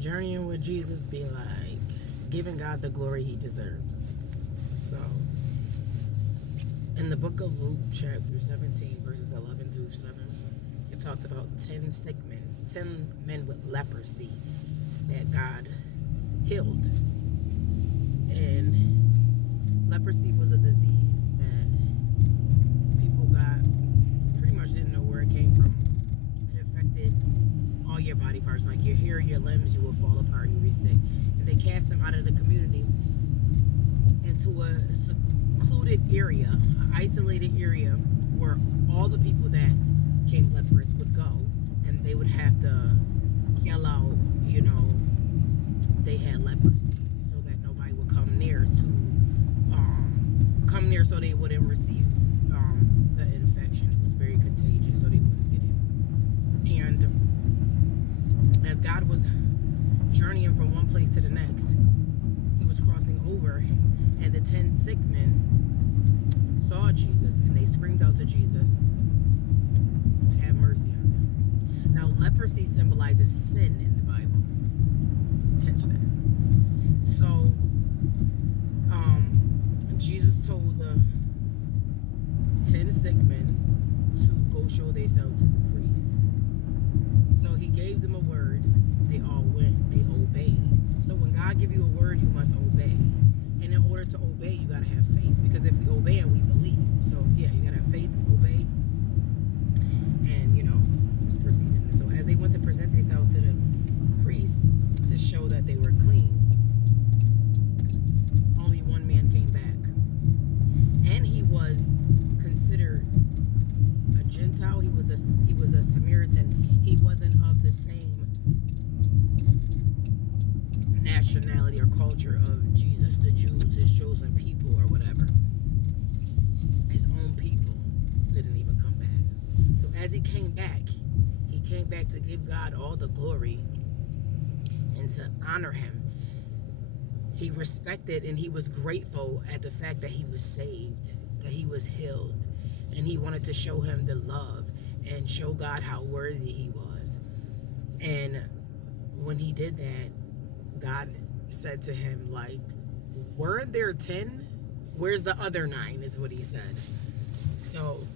Journeying with Jesus be like giving God the glory he deserves. So, in the book of Luke, chapter 17, verses 11 through 7, it talks about 10 sick men, 10 men with leprosy that God healed. And leprosy was a disease that people got, pretty much didn't know where it came from. It affected all your body parts, like your hair, your limbs, you would fall apart, you would be sick. And they cast them out of the community into a secluded area, an isolated area where all the people that came leprous would go, and they would have to yell out, they had leprosy, so that nobody would come near so they wouldn't receive the infection. It was very contagious, so they wouldn't get it. And as God was journeying from one place to the next, he was crossing over, and the 10 sick men saw Jesus, and they screamed out to Jesus to have mercy on them. Now, leprosy symbolizes sin in the Bible. Catch that. So, Jesus told the 10 sick men to go show themselves to the priest. So he gave them a word. They all went. They obeyed. So when God give you a word, you must obey. And in order to obey, you got to have faith. Because if we obey and we believe. So, yeah, you got to have faith, obey, and, just proceed in it. So as they went to present themselves to the priest to show that they were clean, only one man came back. And he was considered a Gentile. He was a Samaritan. He wasn't of the same nationality or culture of Jesus, the Jews, his chosen people or whatever. His own people didn't even come back. So as he came back to give God all the glory and to honor him. He respected and he was grateful at the fact that he was saved, that he was healed, and he wanted to show him the love and show God how worthy he was. And when he did that, God said to him, weren't there 10? Where's the other 9 is what he said. So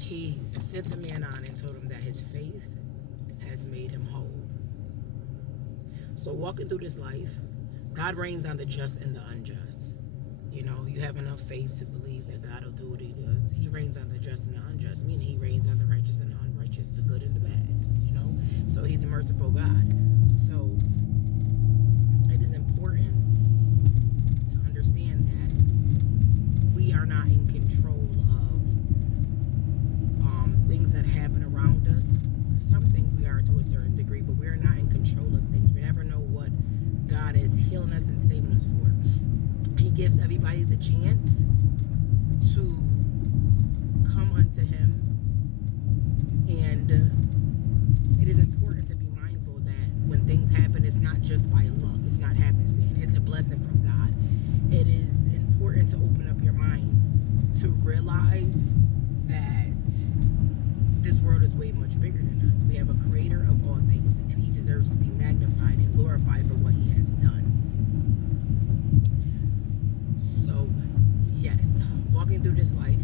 he sent the man on and told him that his faith has made him whole. So walking through this life, God reigns on the just and the unjust. You have enough faith to believe that God will do what he does. He reigns on the just and the unjust, meaning he reigns on the righteous and the unrighteous, the good and the bad, So he's a merciful God. So it is important to understand that we are not in control of things that happen around us. Some things we are to a certain degree, but we're not in control of things. We never know what God is healing us and saving us for. He gives everybody the chance to come unto him, and it is important to be mindful that when things happen, it's not just by luck. It's not happenstance. It's a blessing from God. It is important to open up your mind to realize that this world is way much bigger than us. We have a creator of all things, and he deserves to be magnified and glorified for what he has done. So, yes, walking through this life,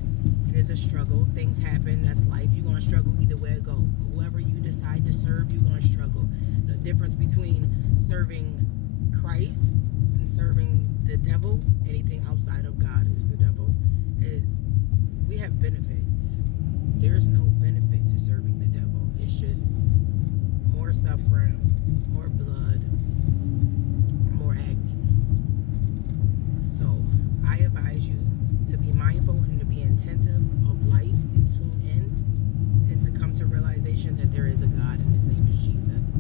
it is a struggle. Things happen. That's life. You're going to struggle either way it go. Whoever you decide to serve, you're going to struggle. The difference between serving Christ and serving the devil, anything outside of God is the devil, is we have benefits. There's no benefit to serving the devil. It's just more suffering, more blood, more agony. So I advise you to be mindful and to be attentive of life and tune in and to come to realization that there is a God and his name is Jesus.